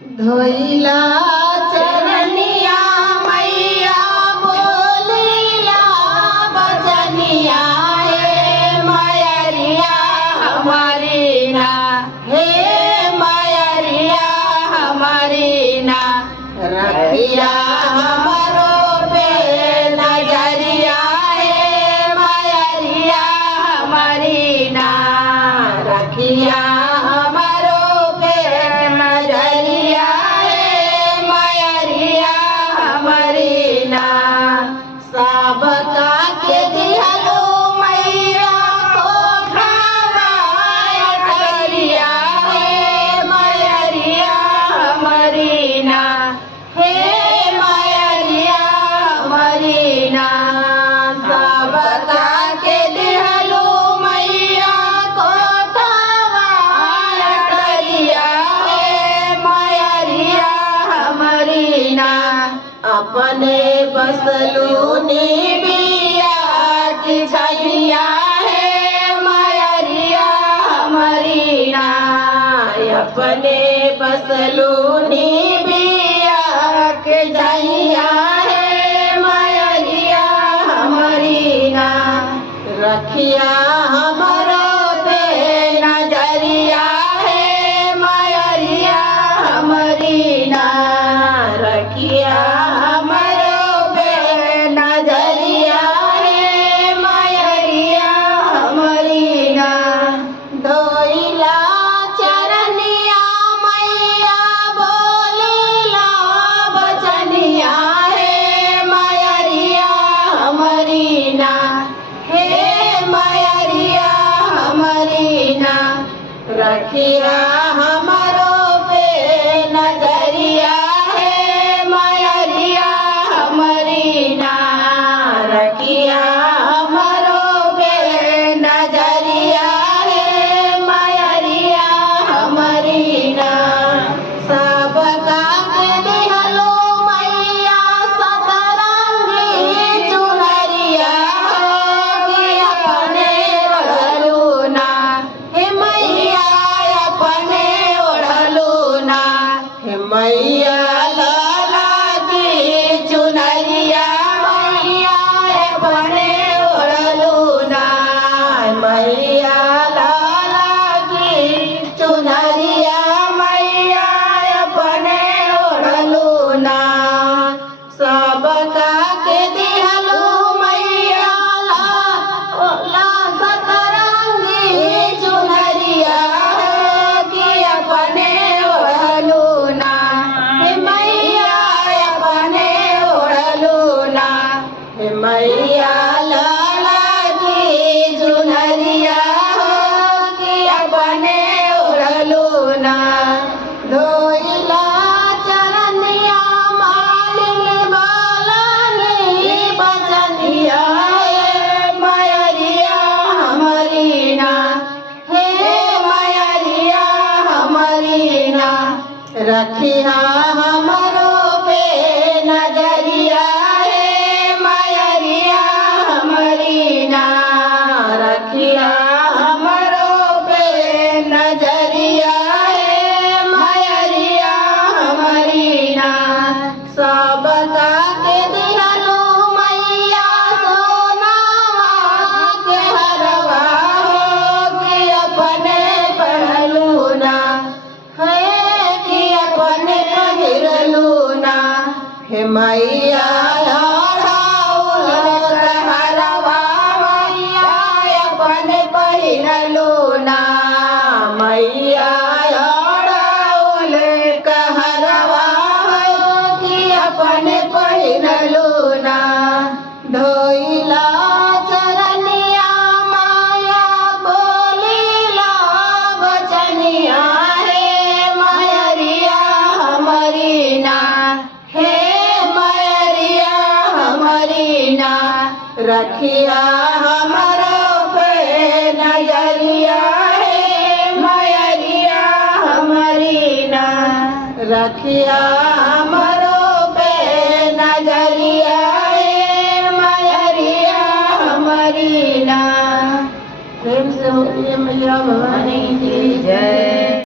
धोइला चरनिया मैया बोलिला बचनिया हे मयरिया हमारी ना, हे मयरिया हमारी ना, रखिया हमारो पे नजरिया हे मयरिया हमारी ना, रखिया सबका के दिहलो मैया को खावाए करिया हे मयरिया हमारी ना, हे मयरिया हमारी ना, सबका के दिहलो मैया को खावाए करिया हे मयरिया हमारी ना, अपने बसलूनी बिया की छैया है मयरिया हमारी ना, अपने बसलूनी बिया के छैया है मयरिया हमारी ना, रखिया हमारो पे नजरिया है मयरिया हमारी ना, रखिया रखिया हमारो पे नजरिया है मयरिया हमारी ना, रखिया हमारो पे नजरिया है मयरिया हमारी ना, सबका के दिहलो मैया सतरंगी चुनरिया कि अपने ओढ़लू ना, हे मैया मैया लाला की चुनरिया मैया अपने ओढ़लू ना, मैया लाला की चुनरिया मैया अपने ओढ़लू ना, सबका के दिहलो मैया ला सतरंगी चुनरिया कि अपने मैया लाला की चुनरिया कि अपने ओढ़लू ना, धोइला चरनिया मालिन बालानी बचनिया हे मयरिया हमारी ना, हे मयरिया हमारी ना, रखिया हमारो पे नजरिया रखिया हमारो पे नजरिया है मयरिया हमारी ना, सबका के दिहलो मैया सोनावा के हरवा हो कि अपने पहलू ना, है कि अपने पहिरलू ना, हे मैया पहिरलू ना, मैया ओढ़ौल कहरवा कि अपने पहिरलू ना, धोइला चरनिया माया बोलिला बचनिया हे मयरिया हमारी ना, हे मयरिया हमारी ना, रखिया हमारो नजरिया है मयरिया हमारी ना, रखिया